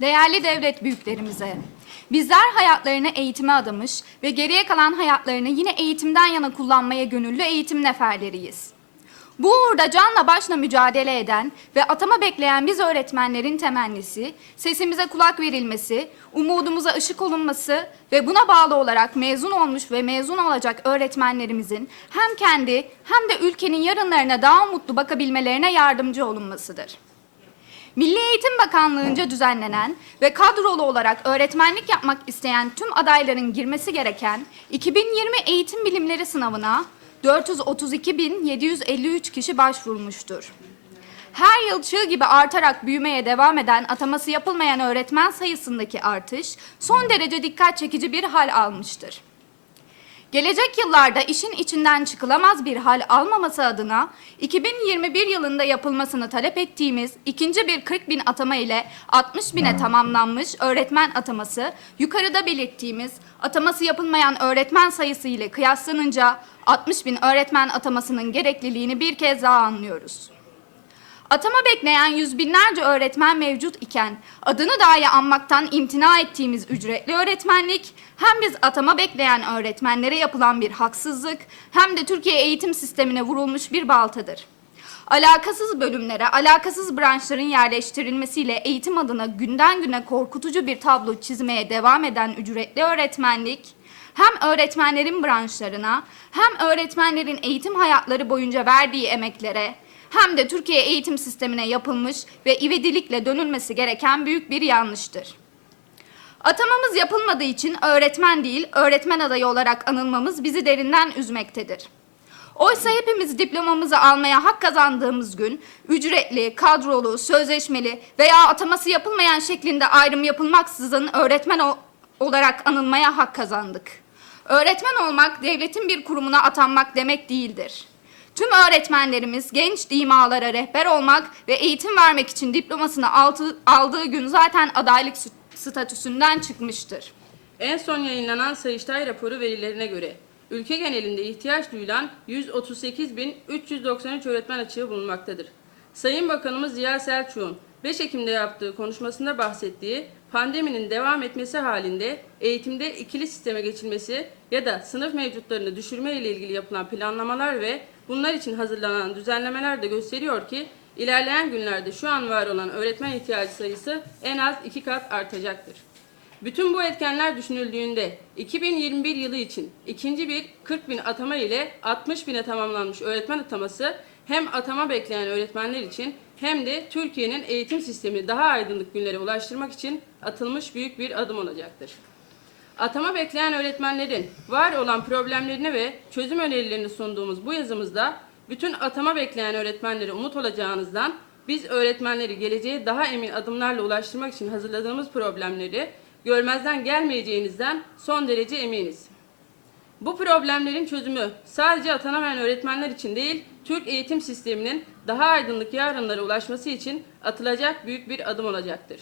Değerli devlet büyüklerimize, bizler hayatlarını eğitime adamış ve geriye kalan hayatlarını yine eğitimden yana kullanmaya gönüllü eğitim neferleriyiz. Bu uğurda canla başla mücadele eden ve atama bekleyen biz öğretmenlerin temennisi, sesimize kulak verilmesi, umudumuza ışık olunması ve buna bağlı olarak mezun olmuş ve mezun olacak öğretmenlerimizin hem kendi hem de ülkenin yarınlarına daha mutlu bakabilmelerine yardımcı olunmasıdır. Milli Eğitim Bakanlığı'nca düzenlenen ve kadrolu olarak öğretmenlik yapmak isteyen tüm adayların girmesi gereken 2020 Eğitim Bilimleri Sınavına 432.753 kişi başvurmuştur. Her yıl çığ gibi artarak büyümeye devam eden ataması yapılmayan öğretmen sayısındaki artış son derece dikkat çekici bir hal almıştır. Gelecek yıllarda işin içinden çıkılamaz bir hal almaması adına 2021 yılında yapılmasını talep ettiğimiz ikinci bir 40 bin atama ile 60 bine tamamlanmış öğretmen ataması yukarıda belirttiğimiz ataması yapılmayan öğretmen sayısı ile kıyaslanınca 60 bin öğretmen atamasının gerekliliğini bir kez daha anlıyoruz. Atama bekleyen yüz binlerce öğretmen mevcut iken adını dahi anmaktan imtina ettiğimiz ücretli öğretmenlik hem biz atama bekleyen öğretmenlere yapılan bir haksızlık hem de Türkiye eğitim sistemine vurulmuş bir baltadır. Alakasız bölümlere, alakasız branşların yerleştirilmesiyle eğitim adına günden güne korkutucu bir tablo çizmeye devam eden ücretli öğretmenlik, hem öğretmenlerin branşlarına hem öğretmenlerin eğitim hayatları boyunca verdiği emeklere hem de Türkiye eğitim sistemine yapılmış ve ivedilikle dönülmesi gereken büyük bir yanlıştır. Atamamız yapılmadığı için öğretmen değil, öğretmen adayı olarak anılmamız bizi derinden üzmektedir. Oysa hepimiz diplomamızı almaya hak kazandığımız gün ücretli, kadrolu, sözleşmeli veya ataması yapılmayan şeklinde ayrım yapılmaksızın öğretmen olarak anılmaya hak kazandık. Öğretmen olmak devletin bir kurumuna atanmak demek değildir. Tüm öğretmenlerimiz genç dimalara rehber olmak ve eğitim vermek için diplomasını altı- aldığı gün zaten adaylık sü- statüsünden çıkmıştır. En son yayınlanan Sayıştay raporu verilerine göre ülke genelinde ihtiyaç duyulan 138.393 öğretmen açığı bulunmaktadır. Sayın Bakanımız Ziya Selçuk'un 5 Ekim'de yaptığı konuşmasında bahsettiği pandeminin devam etmesi halinde eğitimde ikili sisteme geçilmesi ya da sınıf mevcutlarını düşürme ile ilgili yapılan planlamalar ve bunlar için hazırlanan düzenlemeler de gösteriyor ki ilerleyen günlerde şu an var olan öğretmen ihtiyacı sayısı en az iki kat artacaktır. Bütün bu etkenler düşünüldüğünde 2021 yılı için ikinci bir 40 bin atama ile 60 bine tamamlanmış öğretmen ataması hem atama bekleyen öğretmenler için hem de Türkiye'nin eğitim sistemini daha aydınlık günlere ulaştırmak için atılmış büyük bir adım olacaktır. Atama bekleyen öğretmenlerin var olan problemlerini ve çözüm önerilerini sunduğumuz bu yazımızda bütün atama bekleyen öğretmenlere umut olacağınızdan biz öğretmenleri geleceğe daha emin adımlarla ulaştırmak için hazırladığımız problemleri görmezden gelmeyeceğinizden son derece eminiz. Bu problemlerin çözümü sadece atanamayan öğretmenler için değil, Türk eğitim sisteminin daha aydınlık yarınlara ulaşması için atılacak büyük bir adım olacaktır.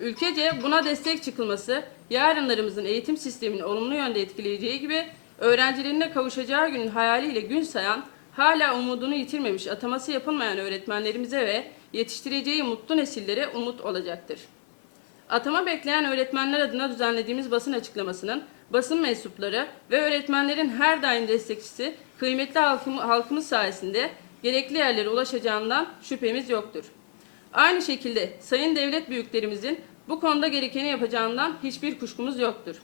Ülkece buna destek çıkılması, yarınlarımızın eğitim sistemini olumlu yönde etkileyeceği gibi öğrencilerine kavuşacağı günün hayaliyle gün sayan, hala umudunu yitirmemiş ataması yapılmayan öğretmenlerimize ve yetiştireceği mutlu nesillere umut olacaktır. Atama bekleyen öğretmenler adına düzenlediğimiz basın açıklamasının basın mensupları ve öğretmenlerin her daim destekçisi kıymetli halkım, halkımız sayesinde gerekli yerlere ulaşacağından şüphemiz yoktur. Aynı şekilde sayın devlet büyüklerimizin bu konuda gerekeni yapacağından hiçbir kuşkumuz yoktur.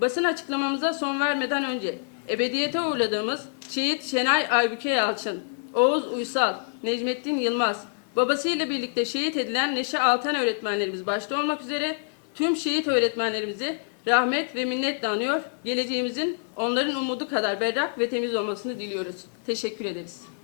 Basın açıklamamıza son vermeden önce ebediyete uğurladığımız şehit Şenay Aybüke Yalçın, Oğuz Uysal, Necmettin Yılmaz, babasıyla birlikte şehit edilen Neşe Altan öğretmenlerimiz başta olmak üzere tüm şehit öğretmenlerimizi rahmet ve minnetle anıyor. Geleceğimizin onların umudu kadar berrak ve temiz olmasını diliyoruz. Teşekkür ederiz.